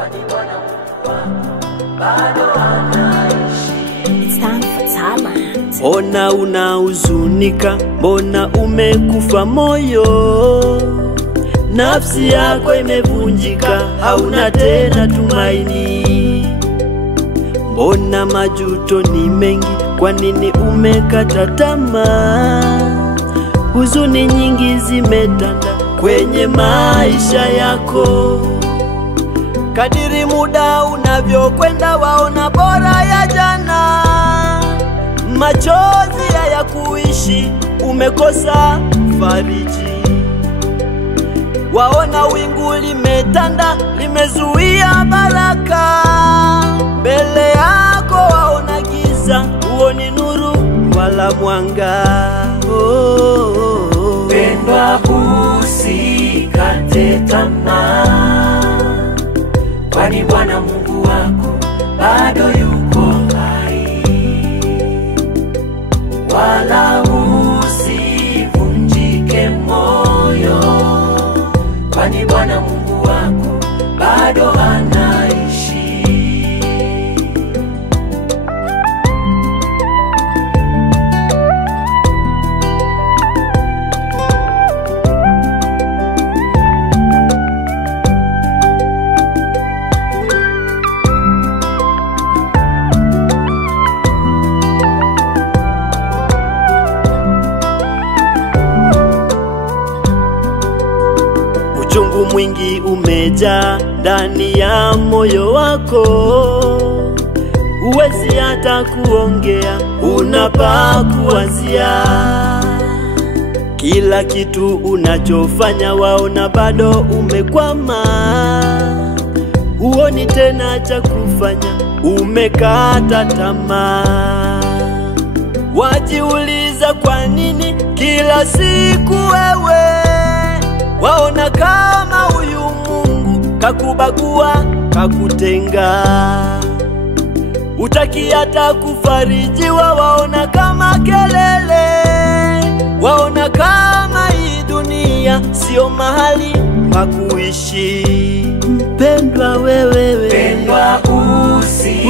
kwani Bwana Mungu wako bado anaishi. It's time for talent. Ona unahuzunika, mbona umekufa moyo? Nafsi yako imevunjika, hauna tena tumaini. Mbona majuto ni mengi, kwa nini umekata tamaa? Huzuni nyingi zimetanda kwenye maisha yako. Kadiri muda unavyokwenda, waona bora ya jana. Machozi ya kuishi, umekosa fariji. Waona wingu limetanda, limezuia baraka. Mbele yako waona giza, huoni nuru wala mwanga. Pendwa, usikate tamaa, kwani Bwana Mungu wako bado yuko hai. Wala usivunjike moyo, kwani Bwana Mungu wako bado anaishi. Uchungu mwingi umejaa ndani ya moyo wako, huwezi hata kuongea, unapa kuanzia. Kila kitu unachofanya waona bado umekwama. Huoni tena cha kufanya, umekata tamaa. Wajiuliza kwa nini kila siku wewe waona kama huyu Mungu kakubagua, kakutenga. Utaki hata kufarijiwa, waona kama kelele. Waona kama hii dunia sio mahali pa kuishi. Mpendwa wewe, Pendwa,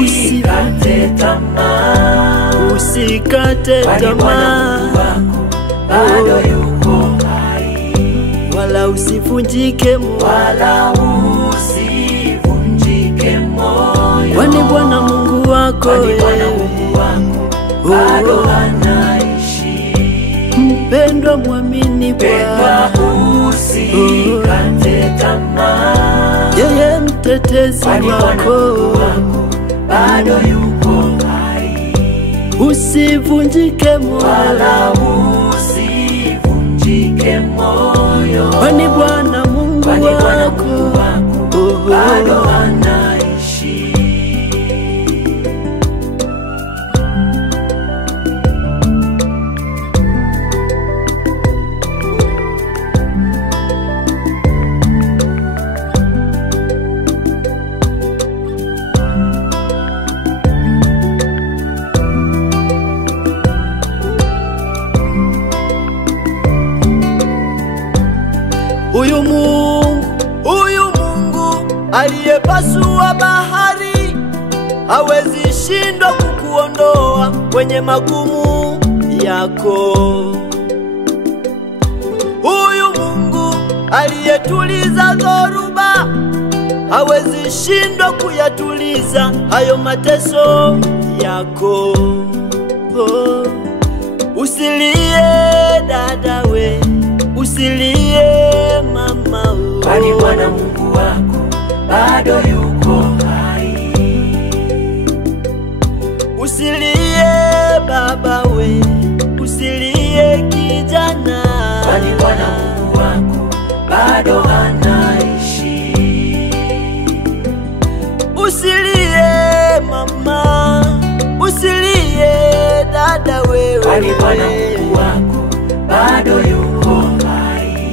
usikate tamaa, usikate kwani Bwana tamaa. Mungu wako bado yuko hai. Wala usivunjike moyo, Wala usivunjike moyo, kwani Bwana Mungu wako kwani Bwana Mungu wako bado anaishi. mpendwa, mwamini Pendwa, Bwana, usikate tamaa, yeye mtetezi kwani Bwana wako. Mungu wako bado yuko hai. Usivunjike moyo, Wala usivunjike moyo, kwani Bwana Mungu kwani Bwana wako Mungu wako bado anaishi. Huyu Mungu aliyepasua bahari, hawezi shindwa kukuondoa kwenye magumu yako. Huyu Mungu aliyetuliza dhoruba, hawezi shindwa kuyatuliza hayo mateso yako. Usilie dada we, usilie mama, kwani Bwana Mungu wako bado yuko hai. Usilie baba we, usilie kijana, kwani Bwana Mungu wako bado anaishi. Usilie mama, usilie dada wewe, kwani Bwana Mungu wako bado yuko hai.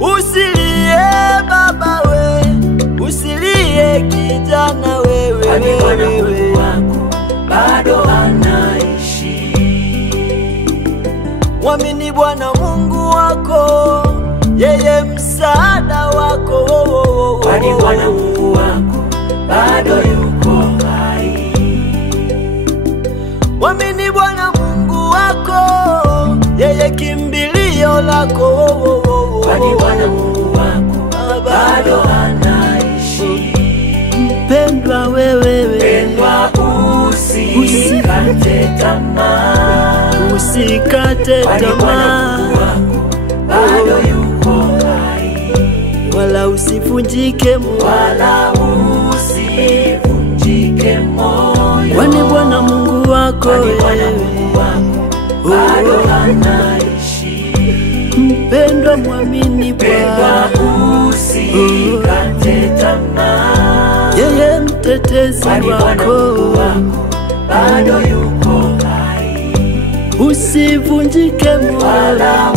Usilie baba we, usilie kijana wewe, kwani Bwana Mungu wako bado anaishi. Mwamini Bwana Mungu wako, yeye yeye msaada wako. kwani Bwana Mungu wako bado yuko hai. Mwamini Bwana Mungu wako, yeye kimbilio lako. kwani Bwana Mungu wako bado anaishi. Mpendwa wewe, Mpendwa, usikate tamaa, usikate kwani Bwana tamaa, Mungu wako bado yuko hai. wala usivunjike moyo, Wala usivunjike moyo, kwani Bwana Mungu wako kwani Bwana Mungu wako bado anaishi. mpendwa, mwamini Mpendwa, Bwana, usikate tamaa, yeye mtetezi kwani Bwana Mungu wako. wako bado yuko hai. Usivunjike moyo, Wala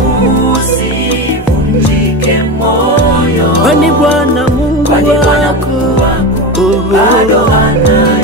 usivunjike moyo, kwani Bwana Mungu kwani Bwana wako Mungu wako bado anaishi.